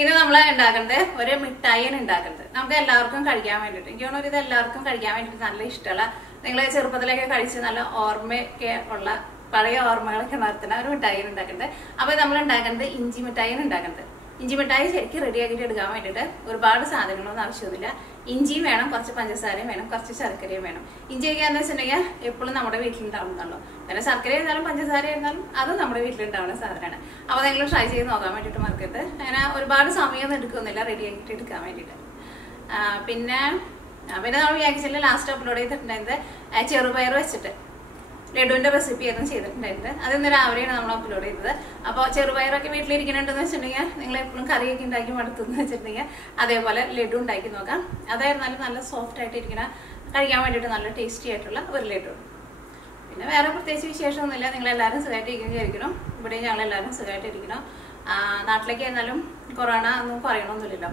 ഇനി നമ്മൾ ഉണ്ടാക്കുന്നത് ഒരു മിഠായിയാണ് ഉണ്ടാക്കുന്നത്. നമുക്ക് എല്ലാവർക്കും കഴിക്കാൻ വേണ്ടിയിട്ട്. എനിക്ക് തോന്നുന്നു ഇത് എല്ലാവർക്കും കഴിക്കാൻ വേണ്ടിയിട്ട് നല്ല ഇഷ്ടമുള്ള, നിങ്ങൾ ചെറുപ്പത്തിലൊക്കെ കഴിച്ച് നല്ല ഓർമ്മയൊക്കെ ഉള്ള പഴയ ഓർമ്മകളൊക്കെ നടത്തുന്ന ഒരു മിഠായിയാണ് ഉണ്ടാക്കുന്നത്. അപ്പോൾ നമ്മൾ ഉണ്ടാക്കുന്നത് ഇഞ്ചി മിഠായിയാണ് ഉണ്ടാക്കുന്നത്. ഇഞ്ചി മിഠായി ശരിക്കും റെഡിയാക്കിയിട്ട് എടുക്കാൻ വേണ്ടിയിട്ട് ഒരുപാട് സാധനങ്ങളൊന്നും ആവശ്യമൊന്നുമില്ല. ഇഞ്ചിയും വേണം, കുറച്ച് പഞ്ചസാരയും വേണം, കുറച്ച് ശർക്കരയും വേണം. ഇഞ്ചിയൊക്കെ എന്ന് വെച്ചിട്ടുണ്ടെങ്കിൽ എപ്പോഴും നമ്മുടെ വീട്ടിലുണ്ടാവുന്നതാണല്ലോ. പിന്നെ ശർക്കര ആയിരുന്നാലും പഞ്ചസാര ആയിരുന്നാലും അതും നമ്മുടെ വീട്ടിലുണ്ടാവുന്ന സാധനമാണ്. അപ്പോൾ നിങ്ങൾ ട്രൈ ചെയ്ത് നോക്കാൻ വേണ്ടിയിട്ട് മറക്കരുത്. അങ്ങനെ ഒരുപാട് സമയമൊന്നും എടുക്കുന്നില്ല റെഡിയാക്കിയിട്ട് എടുക്കാൻ വേണ്ടിയിട്ട്. പിന്നെ നമ്മൾ വിചാരിച്ചില്ല ലാസ്റ്റ് അപ്ലോഡ് ചെയ്തിട്ടുണ്ടായത് ചെറുപയർ വെച്ചിട്ട് ലഡുവിന്റെ റെസിപ്പി ആയിരുന്നു ചെയ്തിട്ടുണ്ടായിരുന്നത്. അതിന്ന് രാവിലെയാണ് നമ്മൾ അപ്ലോഡ് ചെയ്തത്. അപ്പോൾ ചെറുപയറൊക്കെ വീട്ടിലിരിക്കണമെന്ന് വെച്ചിട്ടുണ്ടെങ്കിൽ നിങ്ങൾ എപ്പോഴും കറിയൊക്കെ ഉണ്ടാക്കി മടുത്തെന്ന് വെച്ചിട്ടുണ്ടെങ്കിൽ അതേപോലെ ലഡു ഉണ്ടാക്കി നോക്കാം. അതായിരുന്നാലും നല്ല സോഫ്റ്റ് ആയിട്ട് ഇരിക്കുന്ന, കഴിക്കാൻ വേണ്ടിയിട്ട് നല്ല ടേസ്റ്റി ആയിട്ടുള്ള ഒരു ലഡു. പിന്നെ വേറെ പ്രത്യേകിച്ച് വിശേഷമൊന്നുമില്ല. നിങ്ങളെല്ലാവരും സുഖമായിട്ടിരിക്കുന്നു വിചാരിക്കണം. ഇവിടെ ഞങ്ങളെല്ലാവരും സുഖമായിട്ടിരിക്കണം. നാട്ടിലേക്ക് ആയിരുന്നാലും കൊറോണ ഒന്നും പറയണമെന്നില്ലല്ലോ.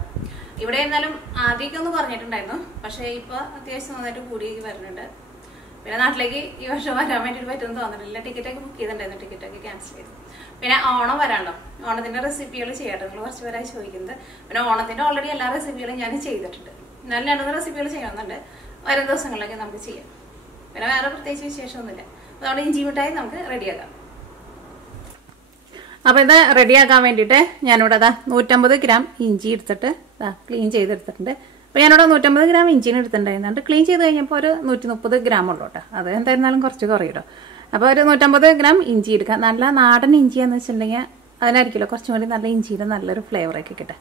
ഇവിടെ ആയിരുന്നാലും ആദ്യമൊക്കെ ഒന്ന് പറഞ്ഞിട്ടുണ്ടായിരുന്നു. പക്ഷേ ഇപ്പോൾ അത്യാവശ്യം നന്നായിട്ട് കൂടി വരുന്നുണ്ട്. പിന്നെ നാട്ടിലേക്ക് ഈ വർഷം വരാൻ വേണ്ടിയിട്ട് പറ്റുമെന്ന് തോന്നുന്നില്ല. ടിക്കറ്റൊക്കെ ബുക്ക് ചെയ്തിട്ടുണ്ടായിരുന്നു, ടിക്കറ്റൊക്കെ ക്യാൻസൽ ചെയ്തു. പിന്നെ ഓണം വരാണ്ടോ, ഓണത്തിന്റെ റെസിപ്പികൾ ചെയ്യാട്ടോ. നിങ്ങൾ കുറച്ച് പേരായി ചോദിക്കുന്നത്. പിന്നെ ഓണത്തിന്റെ ഓൾറെഡി എല്ലാ റെസിപ്പികളും ഞാൻ ചെയ്തിട്ടുണ്ട്. നല്ല 2 റെസിപ്പികൾ ചെയ്യണമെന്നുണ്ട്. വരും ദിവസങ്ങളിലൊക്കെ നമുക്ക് ചെയ്യാം. പിന്നെ വേറെ പ്രത്യേകിച്ച് വിശേഷമൊന്നുമില്ല. അതുകൊണ്ട് ഇഞ്ചി മിഠായി നമുക്ക് റെഡിയാക്കാം. അപ്പോൾ ഇത് റെഡിയാക്കാൻ വേണ്ടിയിട്ട് ഞാനിവിടെ 150 ഗ്രാം ഇഞ്ചി എടുത്തിട്ട് ക്ലീൻ ചെയ്തെടുത്തിട്ടുണ്ട്. അപ്പോൾ ഞാനിവിടെ 150 ഗ്രാം ഇഞ്ചിന് എടുത്തിട്ടുണ്ടായിരുന്നുണ്ട്. ക്ലീൻ ചെയ്ത് കഴിഞ്ഞപ്പോൾ ഒരു 130 ഗ്രാം ഉള്ളൂ കേട്ടോ. അത് എന്തായിരുന്നാലും കുറച്ച് കുറയിട്ടോ. അപ്പോൾ ഒരു 150 ഗ്രാം ഇഞ്ചി എടുക്കുക. നല്ല നാടൻ ഇഞ്ചിയാന്ന് വെച്ചിട്ടുണ്ടെങ്കിൽ അതിനായിരിക്കുമല്ലോ കുറച്ചും കൂടി നല്ല ഇഞ്ചിയുടെ നല്ലൊരു ഫ്ലേവറൊക്കെ കിട്ടുക.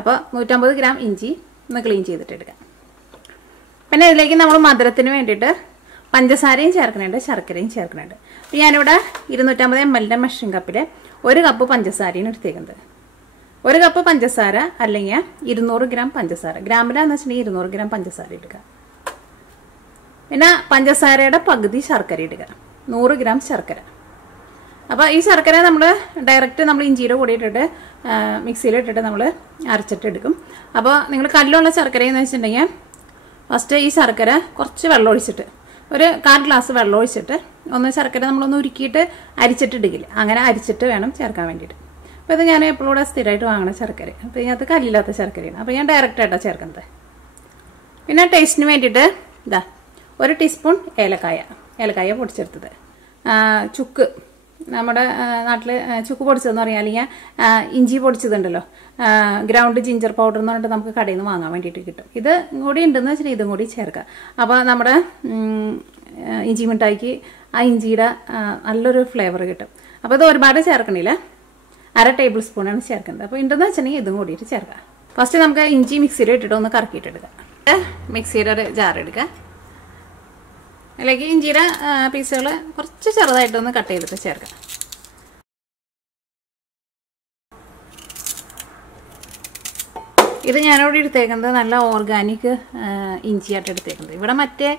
അപ്പോൾ 150 ഗ്രാം ഇഞ്ചി ഒന്ന് ക്ലീൻ ചെയ്തിട്ട് എടുക്കാം. പിന്നെ ഇതിലേക്ക് നമ്മൾ മധുരത്തിന് വേണ്ടിയിട്ട് പഞ്ചസാരയും ചേർക്കുന്നുണ്ട്, ശർക്കരയും ചേർക്കുന്നുണ്ട്. അപ്പോൾ ഞാനിവിടെ 250 ml മെഷറിംഗ് കപ്പിൽ 1 കപ്പ് പഞ്ചസാരയാണ് എടുത്തേക്കുന്നത്. 1 കപ്പ് പഞ്ചസാര അല്ലെങ്കിൽ 200 ഗ്രാം പഞ്ചസാര. ഗ്രാമിലാന്ന് വെച്ചിട്ടുണ്ടെങ്കിൽ 200 ഗ്രാം പഞ്ചസാര എടുക്കുക. പിന്നെ പഞ്ചസാരയുടെ പകുതി ശർക്കര ഇടുക, 100 ഗ്രാം ശർക്കര. അപ്പോൾ ഈ ശർക്കര നമ്മൾ ഡയറക്റ്റ് നമ്മൾ ഇഞ്ചിയുടെ കൂടെ ഇട്ടിട്ട് മിക്സിയിലിട്ടിട്ട് നമ്മൾ അരച്ചിട്ട് എടുക്കും. അപ്പോൾ നിങ്ങൾ കല്ലുള്ള ശർക്കരയെന്ന് വെച്ചിട്ടുണ്ടെങ്കിൽ ഫസ്റ്റ് ഈ ശർക്കര കുറച്ച് വെള്ളം ഒഴിച്ചിട്ട്, ഒരു 1/4 ഗ്ലാസ് വെള്ളം ഒഴിച്ചിട്ട് ഒന്ന് ശർക്കര നമ്മളൊന്ന് ഉരുക്കിയിട്ട് അരിച്ചിട്ട് എടുക്കില്ല, അങ്ങനെ അരിച്ചിട്ട് വേണം ചേർക്കാൻ വേണ്ടിയിട്ട്. അപ്പോൾ ഇത് ഞാൻ എപ്പോഴും കൂടെ സ്ഥിരമായിട്ട് വാങ്ങുന്ന ശർക്കര. അപ്പോൾ ഇതിനകത്ത് കല്ലില്ലാത്ത ശർക്കരയാണ്. അപ്പോൾ ഞാൻ ഡയറക്റ്റായിട്ടാണ് ചേർക്കുന്നത്. പിന്നെ ടേസ്റ്റിന് വേണ്ടിയിട്ട് 1 ടീസ്പൂൺ ഏലക്കായ പൊടിച്ചെടുത്തത്. ചുക്ക്, നമ്മുടെ നാട്ടിൽ ചുക്ക് പൊടിച്ചതെന്ന് പറയാം, അല്ലെങ്കിൽ ഇഞ്ചി പൊടിച്ചതുണ്ടല്ലോ, ഗ്രൗണ്ട് ജിഞ്ചർ പൗഡർ എന്ന് പറഞ്ഞിട്ട് നമുക്ക് കടയിൽ നിന്ന് വാങ്ങാൻ വേണ്ടിയിട്ട് കിട്ടും. ഇത് കൂടി ഉണ്ടെന്ന് വെച്ചാൽ ഇതും കൂടി ചേർക്കുക. അപ്പോൾ നമ്മുടെ ഇഞ്ചി മിഠായിക്ക് ആ ഇഞ്ചിയുടെ നല്ലൊരു ഫ്ലേവർ കിട്ടും. അപ്പോൾ ഇത് ഒരുപാട് ചേർക്കണില്ല, 1/2 ടേബിൾ സ്പൂണാണ് ചേർക്കുന്നത്. അപ്പോൾ ഉണ്ടെന്ന് വെച്ചിട്ടുണ്ടെങ്കിൽ ഇതും കൂടിയിട്ട് ചേർക്കാം. ഫസ്റ്റ് നമുക്ക് ഇഞ്ചി മിക്സിയിൽ ഇട്ടിട്ട് ഒന്ന് കറക്കിയിട്ടെടുക്കാം. മിക്സിയുടെ ഒരു ജാർ എടുക്കുക. അതിലേക്ക് ഇഞ്ചിയുടെ പീസുകൾ കുറച്ച് ചെറുതായിട്ടൊന്ന് കട്ട് ചെയ്തിട്ട് ചേർക്കാം. ഇത് ഞാനിവിടെ എടുത്തേക്കുന്നത് നല്ല ഓർഗാനിക് ഇഞ്ചിയായിട്ട് എടുത്തേക്കുന്നത്. ഇവിടെ മറ്റേ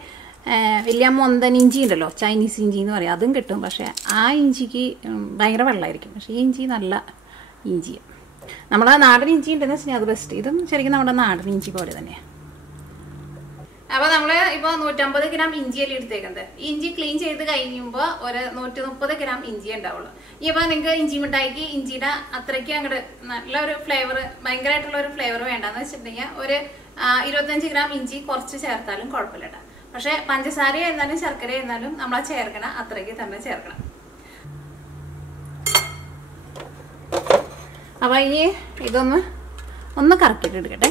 വലിയ മൊന്തൻ ഇഞ്ചി ഉണ്ടല്ലോ, ചൈനീസ് ഇഞ്ചി എന്ന് പറയും, അതും കിട്ടും. പക്ഷേ ആ ഇഞ്ചിക്ക് ഭയങ്കര വെള്ളമായിരിക്കും. പക്ഷേ ഈ ഇഞ്ചി നല്ല ഇഞ്ചിയാണ്. നമ്മളെ നാടൻ ഇഞ്ചി ഉണ്ടെന്ന് വെച്ചാൽ അത് ബെസ്റ്റ്. ഇതും ശരിക്കും നമ്മുടെ നാടൻ ഇഞ്ചി പോലെ തന്നെയാണ്. അപ്പോൾ നമ്മൾ ഇപ്പോൾ 150 ഗ്രാം ഇഞ്ചിയല്ലേ എടുത്തേക്കുന്നത്. ഇഞ്ചി ക്ലീൻ ചെയ്ത് കഴിയുമ്പോൾ ഒരു 130 ഗ്രാം ഇഞ്ചി ഉണ്ടാവുള്ളൂ. ഇപ്പോൾ നിങ്ങൾക്ക് ഇഞ്ചി മിഠായിക്ക് ഇഞ്ചിയുടെ അത്രയ്ക്ക് അങ്ങോട്ട് നല്ലൊരു ഫ്ലേവർ, ഭയങ്കരമായിട്ടുള്ള ഒരു ഫ്ലേവർ വേണ്ടെന്ന് വെച്ചിട്ടുണ്ടെങ്കിൽ ഒരു 25 ഗ്രാം ഇഞ്ചി കുറച്ച് ചേർത്താലും കുഴപ്പമില്ല. പക്ഷെ പഞ്ചസാര ആയിരുന്നാലും ശർക്കര ആയിരുന്നാലും നമ്മൾ ചേർക്കണം, അത്രയ്ക്ക് തന്നെ ചേർക്കണം. അപ്പോൾ ഇനി ഇതൊന്ന് കറക്കിയിട്ട് എടുക്കട്ടെ.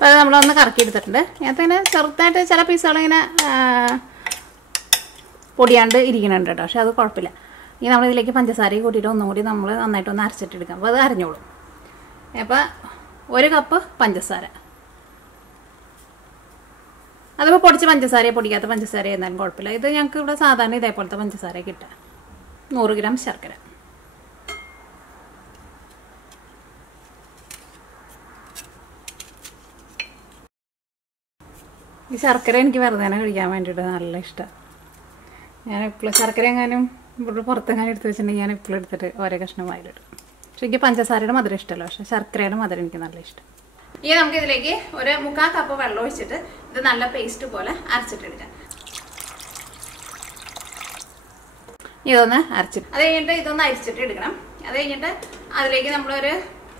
അപ്പോൾ അത് നമ്മളൊന്ന് കറക്കി എടുത്തിട്ടുണ്ട്. ഇതിനകത്ത് ഇങ്ങനെ ചെറുതായിട്ട് ചില പീസുകളിങ്ങനെ പൊടിയാണ്ട് ഇരിക്കുന്നുണ്ട് കേട്ടോ. പക്ഷെ അത് കുഴപ്പമില്ല. ഇനി നമ്മളിതിലേക്ക് പഞ്ചസാരയും കൂട്ടിയിട്ട് ഒന്നും കൂടി നമ്മൾ നന്നായിട്ടൊന്ന് അരച്ചിട്ടെടുക്കാം. അപ്പോൾ അത് അരഞ്ഞോളും. അപ്പോൾ 1 കപ്പ് പഞ്ചസാര, അതിപ്പോൾ പൊടിച്ച പഞ്ചസാരയോ പൊടിക്കാത്ത പഞ്ചസാര എന്നാലും കുഴപ്പമില്ല. ഇത് ഞങ്ങൾക്ക് ഇവിടെ സാധാരണ ഇതേപോലത്തെ പഞ്ചസാര കിട്ടുക. 100 ഗ്രാം ശർക്കര. ഈ ശർക്കര എനിക്ക് വെറുതെ തന്നെ കഴിക്കാൻ വേണ്ടിയിട്ട് നല്ല ഇഷ്ടമാണ്. ഞാൻ എപ്പോഴും ശർക്കര എങ്ങാനും ഇവിടെ പുറത്തെങ്ങാനും എടുത്ത് വെച്ചിട്ടുണ്ടെങ്കിൽ ഞാൻ എപ്പോഴും എടുത്തിട്ട് ഓരോ കഷ്ണം വായിലിടും. പക്ഷെ എനിക്ക് പഞ്ചസാരയുടെ മധുരം ഇഷ്ടമല്ല, പക്ഷെ ശർക്കരയുടെ മധുരം എനിക്ക് നല്ല ഇഷ്ടം. ഇനി നമുക്ക് ഇതിലേക്ക് ഒരു 3/4 കപ്പ് വെള്ളം ഒഴിച്ചിട്ട് ഇത് നല്ല പേസ്റ്റ് പോലെ അരച്ചിട്ടെടുക്കാം. ഇതൊന്ന് അരച്ചിട്ട് അത് കഴിഞ്ഞിട്ട് ഇതൊന്ന് അരിച്ചിട്ട് എടുക്കണം. അത് കഴിഞ്ഞിട്ട് അതിലേക്ക് നമ്മളൊരു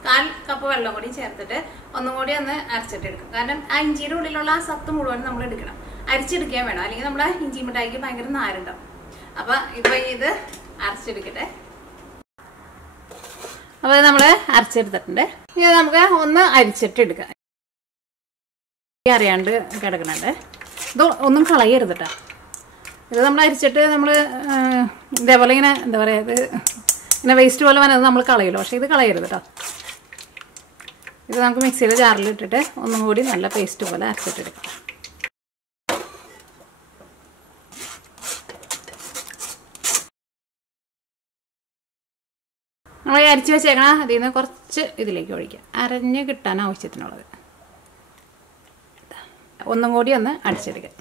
1/4 കപ്പ് വെള്ളം കൂടി ചേർത്തിട്ട് ഒന്നും കൂടി ഒന്ന് അരച്ചിട്ടെടുക്കും. കാരണം ആ ഇഞ്ചിയുടെ ഉള്ളിലുള്ള ആ സത്ത് മുഴുവൻ നമ്മൾ എടുക്കണം, അരച്ചെടുക്കാൻ വേണം, അല്ലെങ്കിൽ നമ്മുടെ ഇഞ്ചി മിഠായിക്ക് ഭയങ്കര നാരുണ്ടാവും. അപ്പൊ ഇപ്പൊ ഇത് അരച്ചെടുക്കട്ടെ. അപ്പൊ നമ്മൾ അരച്ചെടുത്തിട്ടുണ്ട്. ഇത് നമുക്ക് ഒന്ന് അരിച്ചിട്ട് എടുക്കാം. അറിയാണ്ട് കിടക്കണുണ്ട്, ഇത് ഒന്നും കളയരുത് കേട്ടോ. ഇത് നമ്മൾ അരിച്ചിട്ട് നമ്മൾ ഇതേപോലെ ഇങ്ങനെ എന്താ പറയുക, ഇത് ഇങ്ങനെ വേസ്റ്റ് പോലെ വന്നത് നമ്മൾ കളയല്ലോ, പക്ഷെ ഇത് കളയരുത് കേട്ടോ. ഇത് നമുക്ക് മിക്സിയുടെ ജാറിൽ ഇട്ടിട്ട് ഒന്നും കൂടി നല്ല പേസ്റ്റ് പോലെ അരച്ചിട്ടെടുക്കാം. നമ്മൾ അരിച്ച് വെച്ചേക്കണം, അതിൽ നിന്ന് കുറച്ച് ഇതിലേക്ക് ഒഴിക്കാം, അരഞ്ഞ് കിട്ടാൻ ആവശ്യത്തിനുള്ളത്. ഒന്നും കൂടി ഒന്ന് അടിച്ചെടുക്കാം.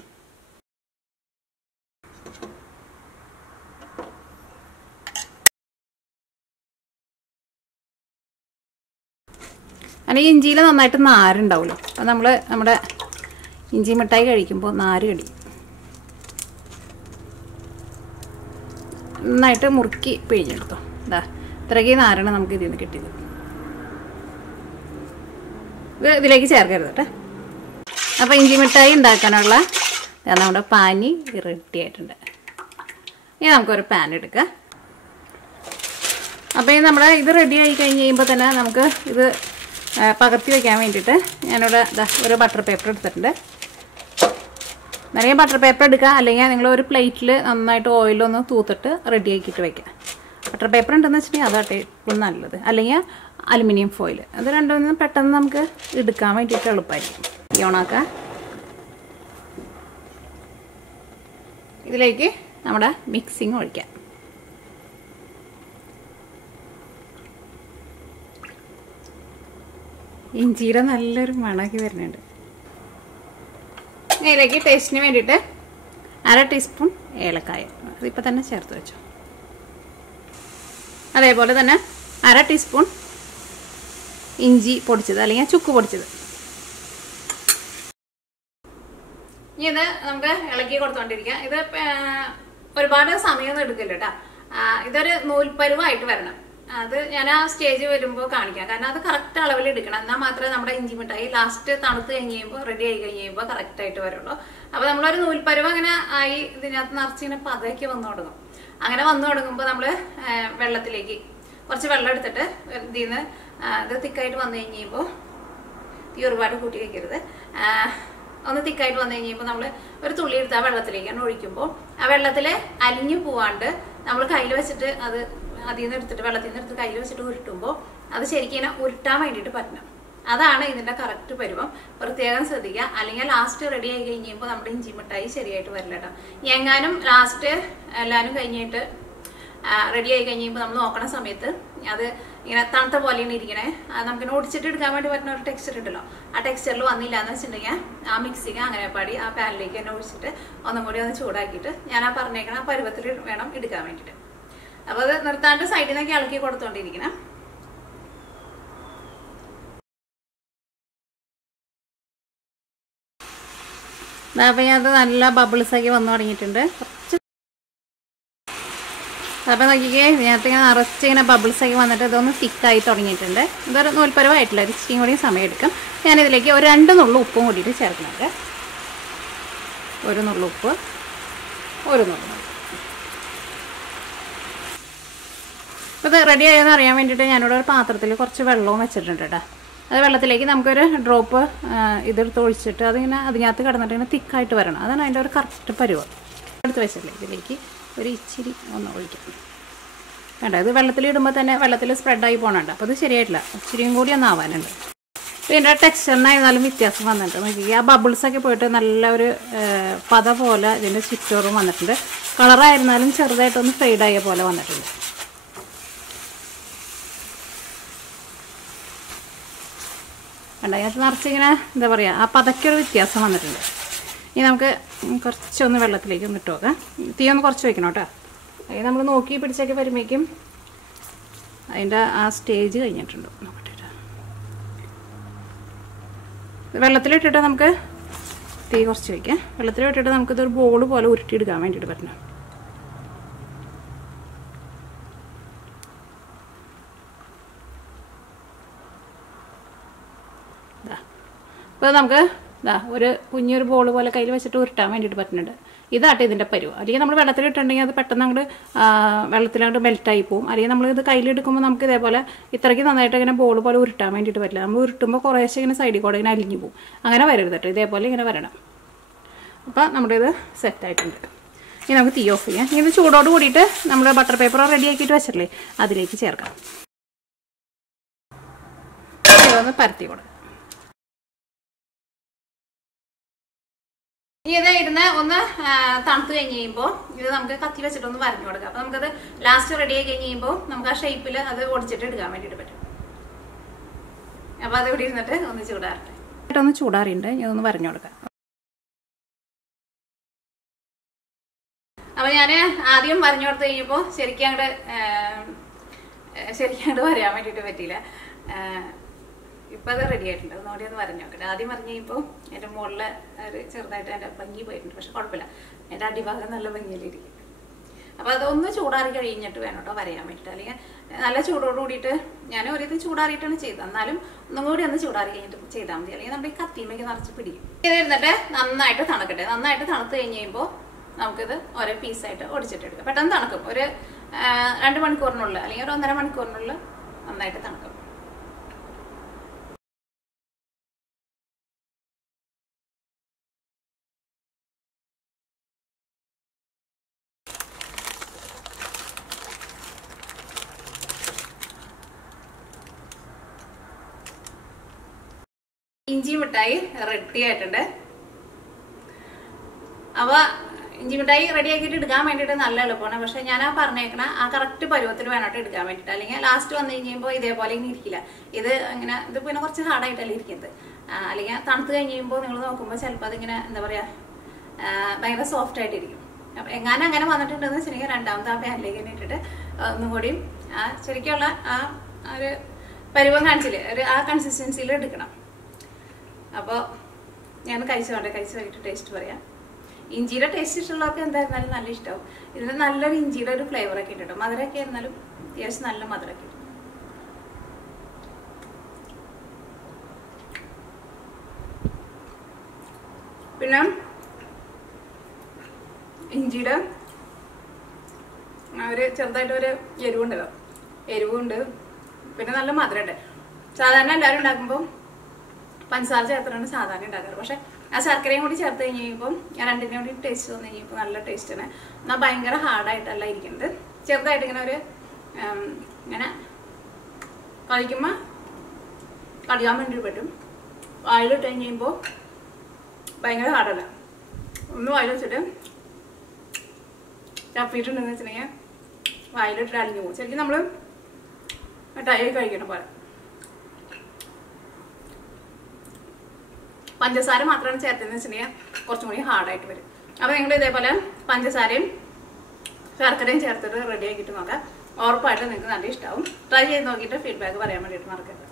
അങ്ങനെ ഇഞ്ചിയിൽ നന്നായിട്ട് നാരുണ്ടാവുമല്ലോ, അപ്പം നമ്മൾ നമ്മുടെ ഇഞ്ചി മിഠായി കഴിക്കുമ്പോൾ നാര് കടിക്കും. നന്നായിട്ട് മുറുക്കി പിഴിഞ്ഞെടുത്തോ. ഇതാ ഇത്രയ്ക്ക് നാരാണ് നമുക്ക് ഇതിൽ നിന്ന് കിട്ടിയത്. ഇത് ഇതിലേക്ക് ചേർക്കരുത് കേട്ടോ. അപ്പോൾ ഇഞ്ചി മിഠായി ഉണ്ടാക്കാനുള്ള നമ്മുടെ പാനി റെഡി ആയിട്ടുണ്ട്. ഇനി നമുക്കൊരു പാൻ എടുക്കാം. അപ്പോൾ ഈ നമ്മുടെ ഇത് റെഡി ആയി കഴിഞ്ഞ് കഴിയുമ്പോൾ തന്നെ നമുക്ക് ഇത് പകർത്തി വയ്ക്കാൻ വേണ്ടിയിട്ട് ഞാനിവിടെ ഒരു ബട്ടർ പേപ്പർ എടുത്തിട്ടുണ്ട്. നിറയെ ബട്ടർ പേപ്പർ എടുക്കുക, അല്ലെങ്കിൽ നിങ്ങൾ ഒരു പ്ലേറ്റിൽ നന്നായിട്ട് ഓയിലൊന്ന് തൂത്തിട്ട് റെഡി ആക്കിയിട്ട് വയ്ക്കുക. ബട്ടർ പേപ്പർ ഉണ്ടെന്ന് വെച്ചിട്ടുണ്ടെങ്കിൽ അതാട്ടെ ഏറ്റവും നല്ലത്, അല്ലെങ്കിൽ അലുമിനിയം ഫോയിൽ. അത് രണ്ടും പെട്ടെന്ന് നമുക്ക് എടുക്കാൻ വേണ്ടിയിട്ട് എളുപ്പമായിരിക്കും. ഈ ഓണാക്കുക. ഇതിലേക്ക് നമ്മുടെ മിക്സിങ് ഒഴിക്കാം. ഇഞ്ചിയുടെ നല്ലൊരു മണമൊക്കെ വരുന്നുണ്ട്. ഇതിലേക്ക് ടേസ്റ്റിന് വേണ്ടിയിട്ട് 1/2 ടീസ്പൂൺ ഏലക്കായ അതിപ്പോൾ തന്നെ ചേർത്ത് വെച്ചു. അതേപോലെ തന്നെ 1/2 ടീസ്പൂൺ ഇഞ്ചി പൊടിച്ചത്, അല്ലെങ്കിൽ ചുക്ക് പൊടിച്ചത്. ഇനി ഇത് നമുക്ക് ഇളക്കി കൊടുത്തോണ്ടിരിക്കാം. ഇത് ഒരുപാട് സമയമൊന്നും എടുക്കില്ല കേട്ടോ. ഇതൊരു നൂൽപ്പരുവായിട്ട് വരണം. അത് ഞാൻ ആ സ്റ്റേജ് വരുമ്പോൾ കാണിക്കാം. കാരണം അത് കറക്റ്റ് അളവിൽ എടുക്കണം, എന്നാൽ മാത്രമേ നമ്മുടെ ഇഞ്ചി മിഠായി ലാസ്റ്റ് തണുത്ത് കഴിഞ്ഞ് കഴിയുമ്പോൾ റെഡി ആയി കഴിഞ്ഞ് കഴിയുമ്പോൾ കറക്റ്റായിട്ട് വരുള്ളൂ. അപ്പോൾ നമ്മളൊരു നൂൽപ്പരുവ് അങ്ങനെ ആയി ഇതിനകത്ത് നിറച്ചിങ്ങനെ പതയ്ക്ക് വന്നു തുടങ്ങും. അങ്ങനെ വന്നു തുടങ്ങുമ്പോൾ നമ്മൾ വെള്ളത്തിലേക്ക് കുറച്ച് വെള്ളം എടുത്തിട്ട് ഇതിൽ നിന്ന് ഇത് തിക്കായിട്ട് വന്നു കഴിഞ്ഞ് കഴിയുമ്പോൾ, തീ ഒരുപാട് കൂട്ടി വയ്ക്കരുത്, ഒന്ന് തിക്കായിട്ട് വന്നു കഴിയുമ്പോൾ നമ്മൾ ഒരു തുള്ളി എടുത്ത് ആ വെള്ളത്തിലേക്കാണ് ഒഴിക്കുമ്പോൾ ആ വെള്ളത്തിൽ അലിഞ്ഞു പോവാണ്ട് നമ്മൾ കയ്യിൽ വെച്ചിട്ട് അത് അതിൽ നിന്ന് എടുത്തിട്ട് വെള്ളത്തിൽ നിന്ന് എടുത്ത് കയ്യിൽ വെച്ചിട്ട് ഉരുട്ടുമ്പോൾ അത് ശരിക്കും ഇങ്ങനെ ഉരുട്ടാൻ വേണ്ടിയിട്ട് പറ്റണം. അതാണ് ഇതിന്റെ കറക്റ്റ് പരുവം. പ്രത്യേകം ശ്രദ്ധിക്കുക, അല്ലെങ്കിൽ ലാസ്റ്റ് റെഡി ആയി കഴിയുമ്പോൾ നമ്മുടെ ഇഞ്ചി മിഠായി ശരിയായിട്ട് വരില്ല കേട്ടോ. എങ്ങാനും ലാസ്റ്റ് എല്ലാവരും കഴിഞ്ഞിട്ട് റെഡി ആയി കഴിയുമ്പോൾ നമ്മൾ നോക്കണ സമയത്ത് അത് ഇങ്ങനെ തണുത്ത പോലെയാണ് ഇരിക്കണേ, നമുക്കിങ്ങനെ ഒടിച്ചിട്ട് എടുക്കാൻ വേണ്ടി പറ്റുന്ന ഒരു ടെക്സ്ചർ ഉണ്ടല്ലോ, ആ ടെക്സ്ചറിൽ വന്നില്ല എന്ന് വെച്ചിട്ടുണ്ടെങ്കിൽ ആ മിക്സിക്ക് അങ്ങനെ പാടി ആ പാനിലേക്ക് തന്നെ ഒഴിച്ചിട്ട് ഒന്നും കൂടി ഒന്ന് ചൂടാക്കിയിട്ട് ഞാൻ ആ പറഞ്ഞേക്കണ ആ പരുവത്തിൽ വേണം എടുക്കാൻ വേണ്ടിയിട്ട്. അപ്പോൾ അത് നിർത്താണ്ട് സൈഡിൽ നിന്നൊക്കെ ഇളക്കി കൊടുത്തോണ്ടിരിക്കണം. അപ്പം അത് നല്ല ബബിൾസൊക്കെ വന്നു തുടങ്ങിയിട്ടുണ്ട്. കുറച്ച് അപ്പം നോക്കിക്കേ, ഇതിനകത്ത് ഇങ്ങനെ നിറച്ചിങ്ങനെ ബബിൾസൊക്കെ വന്നിട്ട് ഇതൊന്ന് തിക്കായി തുടങ്ങിയിട്ടുണ്ട്. ഇതൊരു നൂൽപ്പരുവായിട്ടില്ല, ഒരു ഇച്ചിരി കൂടി സമയം എടുക്കും. ഞാനിതിലേക്ക് ഒരു 2 നുള്ളു ഉപ്പും കൂടിയിട്ട് ചേർക്കുന്നുണ്ട്. 1 നുള്ളു ഉപ്പ്, 1 നുള്ളു. അപ്പോൾ ഇത് റെഡി ആയെന്ന് അറിയാൻ വേണ്ടിയിട്ട് ഞാനിവിടെ ഒരു പാത്രത്തിൽ കുറച്ച് വെള്ളവും വെച്ചിട്ടുണ്ട് കേട്ടോ. അത് വെള്ളത്തിലേക്ക് നമുക്കൊരു ഡ്രോപ്പ് ഇതെടുത്ത് ഒഴിച്ചിട്ട് അതിങ്ങനെ അതിനകത്ത് കിടന്നിട്ട് ഇങ്ങനെ തിക്കായിട്ട് വരണം. അതാണ് അതിൻ്റെ ഒരു കറക്റ്റ് പരുവം. എടുത്ത് വെച്ചിട്ടില്ലേ, ഇതിലേക്ക് ഒരു ഇച്ചിരി ഒന്ന് ഒഴിക്കാം. വേണ്ട, ഇത് വെള്ളത്തിലിടുമ്പോൾ തന്നെ വെള്ളത്തിൽ സ്പ്രെഡായി പോകണുണ്ട്. അപ്പോൾ ഇത് ശരിയായിട്ടില്ല, ഇച്ചിരിയും കൂടി ഒന്ന് ആവാനുണ്ട്. അപ്പോൾ ഇതിൻ്റെ ടെക്സ്ചറിനായിരുന്നാലും വ്യത്യാസം വന്നിട്ടുണ്ട്. നോക്കി, ആ ബബിൾസൊക്കെ പോയിട്ട് നല്ല ഒരു പത പോലെ ഇതിൻ്റെ ചുറ്റോറും വന്നിട്ടുണ്ട്. കളറായിരുന്നാലും ചെറുതായിട്ടൊന്ന് ഫെയ്ഡായ പോലെ വന്നിട്ടുണ്ട്. വേണ്ട, അതിനകത്ത് നിറച്ചിങ്ങനെ എന്താ പറയുക, ആ പതയ്ക്കൊരു വ്യത്യാസം വന്നിട്ടുണ്ട്. ഇനി നമുക്ക് കുറച്ചൊന്ന് വെള്ളത്തിലേക്ക് ഒന്ന് ഇട്ട് നോക്കാം. തീ ഒന്ന് കുറച്ച് വയ്ക്കണം കേട്ടോ. അതിന് നമ്മൾ നോക്കി പിടിച്ചൊക്കെ വരുമ്പോഴേക്കും അതിൻ്റെ ആ സ്റ്റേജ് കഴിഞ്ഞിട്ടുണ്ട്. നോക്കട്ടെ, വെള്ളത്തിലിട്ടിട്ട് നമുക്ക് തീ കുറച്ച് വയ്ക്കാം. വെള്ളത്തിലിട്ടിട്ട് നമുക്കിതൊരു ബോൾ പോലെ ഉരുട്ടിയെടുക്കാൻ വേണ്ടിയിട്ട് പറ്റണം. അപ്പോൾ നമുക്ക് ഒരു കുഞ്ഞൊരു ബോൾ പോലെ കയ്യിൽ വെച്ചിട്ട് ഉരുട്ടാൻ വേണ്ടിയിട്ട് പറ്റുന്നുണ്ട്. ഇതാട്ടെ ഇതിൻ്റെ പരുവം. അല്ലെങ്കിൽ നമ്മൾ വെള്ളത്തിലിട്ടുണ്ടെങ്കിൽ അത് പെട്ടെന്ന് അങ്ങോട്ട് വെള്ളത്തിലങ്ങോട്ട് മെൽറ്റായി പോകും. അല്ലെങ്കിൽ നമ്മൾ ഇത് കയ്യിലെടുക്കുമ്പോൾ നമുക്ക് ഇതേപോലെ ഇത്രയ്ക്ക് നന്നായിട്ട് ഇങ്ങനെ ബോൾ പോലെ ഉരുട്ടാൻ വേണ്ടിയിട്ട് പറ്റില്ല. നമ്മൾ ഉരുട്ടുമ്പോൾ കുറേശ്ശെ ഇങ്ങനെ സൈഡിൽ കൂടെ ഇങ്ങനെ അലിഞ്ഞു പോകും. അങ്ങനെ വരരുത് കേട്ടോ, ഇതേപോലെ ഇങ്ങനെ വരണം. അപ്പോൾ നമ്മുടെ ഇത് സെറ്റായിട്ടുണ്ട്. ഇനി നമുക്ക് തീ ഓഫ് ചെയ്യാം. ഇങ്ങനെ ചൂടോട് കൂടിയിട്ട് നമ്മൾ ബട്ടർ പേപ്പർ റെഡി ആക്കിയിട്ട് വെച്ചിട്ടില്ലേ അതിലേക്ക് ചേർക്കാം. ഇതൊന്ന് പരത്തി കൊടുക്കാം. ഇത് ഇരുന്ന് ഒന്ന് തണുത്ത് കഴിഞ്ഞ് കഴിയുമ്പോൾ ഇത് നമുക്ക് കത്തി വെച്ചിട്ടൊന്ന് വരഞ്ഞു കൊടുക്കാം. അപ്പോൾ നമുക്കത് ലാസ്റ്റ് റെഡി ആയി കഴിഞ്ഞ് കഴിയുമ്പോൾ നമുക്ക് ആ ഷേപ്പിൽ അത് ഒടിച്ചിട്ട് എടുക്കാൻ വേണ്ടിയിട്ട് പറ്റും. അപ്പോൾ അത് ഇവിടെ ഇരുന്നിട്ട് ഒന്ന് ചൂടാറട്ടെ. ഒന്ന് ചൂടാറിയുണ്ട്, ഇതൊന്ന് വരഞ്ഞു കൊടുക്കാം. അപ്പോൾ ഞാൻ ആദ്യം വരഞ്ഞു കൊടുത്ത് കഴിഞ്ഞപ്പോൾ ശരിക്കും അങ്ങോട്ട് വരയാൻ വേണ്ടിയിട്ട് പറ്റിയില്ല. ഇപ്പം അത് റെഡി ആയിട്ടുണ്ട്. ഒന്നുകൂടി ഒന്ന് വരഞ്ഞു നോക്കട്ടെ. ആദ്യം വരഞ്ഞ് കഴിയുമ്പോൾ എൻ്റെ മുകളിൽ ഒരു ചെറുതായിട്ട് എൻ്റെ ഭംഗി പോയിട്ടുണ്ട്. പക്ഷെ കുഴപ്പമില്ല, എൻ്റെ അടിഭാഗം നല്ല ഭംഗിയിലിരിക്കും. അപ്പോൾ അതൊന്ന് ചൂടാറി കഴിഞ്ഞിട്ട് വേണം കേട്ടോ വരയാൻ വേണ്ടിയിട്ട്. അല്ലെങ്കിൽ നല്ല ചൂടോട് കൂടിയിട്ട് ഞാൻ ഒരിത് ചൂടാറിയിട്ടാണ് ചെയ്തത്. എന്നാലും ഒന്നും കൂടി ഒന്ന് ചൂടാറി കഴിഞ്ഞിട്ട് ചെയ്താൽ മതി. അല്ലെങ്കിൽ നമ്മുടെ ഈ കത്തിയിലേക്ക് നിറച്ച് പിടിക്കും. ഇത് ഇരുന്നിട്ട് നന്നായിട്ട് തണുക്കട്ടെ. നന്നായിട്ട് തണുത്ത് കഴിഞ്ഞ് കഴിയുമ്പോൾ നമുക്കിത് ഓരോ പീസായിട്ട് ഒടിച്ചിട്ടെടുക്കാം. പെട്ടെന്ന് തണുക്കും. ഒരു 2 മണിക്കൂറിനുള്ളിൽ അല്ലെങ്കിൽ ഒരു 1.5 മണിക്കൂറിനുള്ളിൽ നന്നായിട്ട് തണുക്കും. ഇഞ്ചി മിഠായി റെഡി ആയിട്ടുണ്ട്. അപ്പോൾ ഇഞ്ചി മിഠായി റെഡി ആക്കിയിട്ട് എടുക്കാൻ വേണ്ടിയിട്ട് നല്ല എളുപ്പമാണ്. പക്ഷെ ഞാൻ പറഞ്ഞേക്കണ ആ കറക്റ്റ് പരുവത്തിൽ വേണോട്ട് എടുക്കാൻ വേണ്ടിയിട്ട്. അല്ലെങ്കിൽ ലാസ്റ്റ് വന്നു കഴിയുമ്പോൾ ഇതേപോലെ ഇങ്ങനെ ഇരിക്കില്ല. ഇത് ഇങ്ങനെ ഇത് പിന്നെ കുറച്ച് ഹാർഡായിട്ടല്ലേ ഇരിക്കുന്നത്. അല്ലെങ്കിൽ തണുത്ത് കഴിഞ്ഞ് കഴിയുമ്പോൾ നിങ്ങൾ നോക്കുമ്പോൾ ചിലപ്പോൾ അതിങ്ങനെ എന്താ പറയുക ഭയങ്കര സോഫ്റ്റ് ആയിട്ടിരിക്കും. അപ്പം എങ്ങനെ അങ്ങനെ വന്നിട്ടുണ്ടെന്ന് വെച്ചിട്ടുണ്ടെങ്കിൽ രണ്ടാമത്തെ ആ പാനിലേക്ക് തന്നെ ഇട്ടിട്ട് ഒന്നും കൂടിയും ശരിക്കുള്ള ആ ഒരു പരുവം കാണിച്ചില്ലേ ആ കൺസിസ്റ്റൻസിയിൽ എടുക്കണം. അപ്പോൾ ഞാൻ കഴിച്ചു നോക്കിയിട്ട് ടേസ്റ്റ് പറയാം. ഇഞ്ചിയുടെ ടേസ്റ്റ് ഇഷ്ടമുള്ളവർക്ക് എന്തായിരുന്നാലും നല്ല ഇഷ്ടമാവും. ഇതിന് നല്ലൊരു ഇഞ്ചിയുടെ ഒരു ഫ്ലേവറൊക്കെ ഉണ്ട് കേട്ടോ. മധുരമൊക്കെ ആയിരുന്നാലും അത്യാവശ്യം നല്ല മധുരമൊക്കെ ഉണ്ട്. പിന്നെ ഇഞ്ചിയുടെ ഒരു ചെറുതായിട്ടൊരു എരിവുണ്ട്. പിന്നെ നല്ല മധുരമുണ്ട്. സാധാരണ എല്ലാവരും ഉണ്ടാക്കുമ്പോൾ പഞ്ചസാര ചേർത്താണ് സാധാരണ ഉണ്ടാക്കാറ്. പക്ഷെ ആ ശർക്കരയും കൂടി ചേർത്ത് കഴിഞ്ഞ് കഴിയുമ്പോൾ രണ്ടിനെയും കൂടി ടേസ്റ്റ് വന്നു കഴിഞ്ഞപ്പോൾ നല്ല ടേസ്റ്റാണ്. എന്നാൽ ഭയങ്കര ഹാർഡായിട്ടല്ല ഇരിക്കുന്നത്. ചെറുതായിട്ട് ഇങ്ങനെ ഒരു ഇങ്ങനെ കഴിക്കുമ്പോൾ കടിക്കാൻ വേണ്ടി പറ്റും. വായിലിട്ട് കഴിഞ്ഞ് കഴിയുമ്പോൾ ഭയങ്കര ഹാർഡല്ല. ഒന്ന് വായിൽ വെച്ചിട്ട് ചപ്പിയിട്ടുണ്ടെന്ന് വെച്ചിട്ടുണ്ടെങ്കിൽ വായിലിട്ട് അലിഞ്ഞു പോകും. ശരിക്കും നമ്മൾ മിഠായി കഴിക്കണം പോലെ. പഞ്ചസാര മാത്രമാണ് ചേർത്തതെന്ന് വെച്ചിട്ടുണ്ടെങ്കിൽ കുറച്ചും കൂടി ഹാർഡായിട്ട് വരും. അപ്പോൾ നിങ്ങൾ ഇതേപോലെ പഞ്ചസാരയും ശർക്കരയും ചേർത്തിട്ട് റെഡി ആക്കിയിട്ട് നോക്കാം. ഉറപ്പായിട്ട് നിങ്ങൾക്ക് നല്ല ഇഷ്ടമാവും. ട്രൈ ചെയ്ത് നോക്കിയിട്ട് ഫീഡ്ബാക്ക് പറയാൻ വേണ്ടിയിട്ട് മറക്കരുത്.